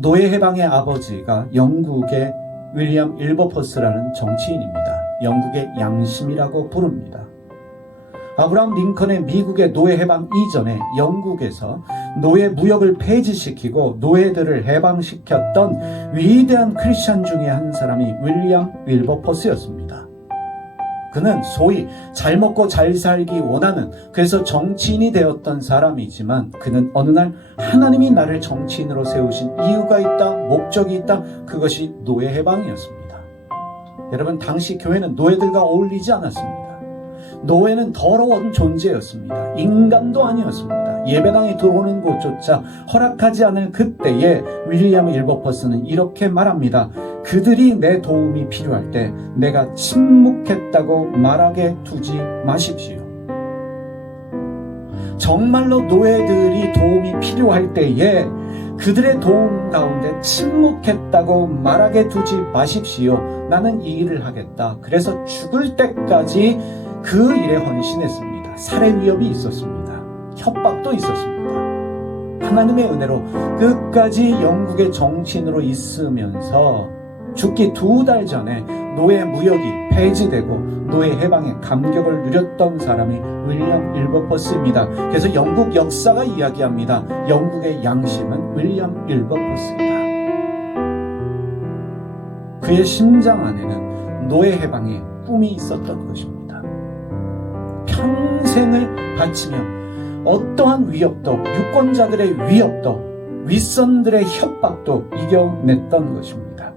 노예 해방의 아버지가 영국의 윌리엄 일버퍼스라는 정치인입니다. 영국의 양심이라고 부릅니다. 아브라함 링컨의 미국의 노예 해방 이전에 영국에서 노예 무역을 폐지시키고 노예들을 해방시켰던 위대한 크리스천 중에 한 사람이 윌리엄 윌버퍼스였습니다. 그는 소위 잘 먹고 잘 살기 원하는 그래서 정치인이 되었던 사람이지만 그는 어느 날 하나님이 나를 정치인으로 세우신 이유가 있다, 목적이 있다, 그것이 노예 해방이었습니다. 여러분, 당시 교회는 노예들과 어울리지 않았습니다. 노예는 더러운 존재였습니다. 인간도 아니었습니다. 예배당에 들어오는 곳조차 허락하지 않을 그때에 윌리엄 일버퍼스는 이렇게 말합니다. 그들이 내 도움이 필요할 때 내가 침묵했다고 말하게 두지 마십시오. 정말로 노예들이 도움이 필요할 때에 그들의 도움 가운데 침묵했다고 말하게 두지 마십시오. 나는 이 일을 하겠다. 그래서 죽을 때까지 그 일에 헌신했습니다. 살해 위협이 있었습니다. 협박도 있었습니다. 하나님의 은혜로 끝까지 영국의 정치인으로 있으면서 죽기 두 달 전에 노예 무역이 폐지되고 노예 해방의 감격을 누렸던 사람이 윌리엄 일버퍼스입니다. 그래서 영국 역사가 이야기합니다. 영국의 양심은 윌리엄 일버퍼스이다. 그의 심장 안에는 노예 해방의 꿈이 있었던 것입니다. 평생을 바치며 어떠한 위협도 유권자들의 위협도 윗선들의 협박도 이겨냈던 것입니다.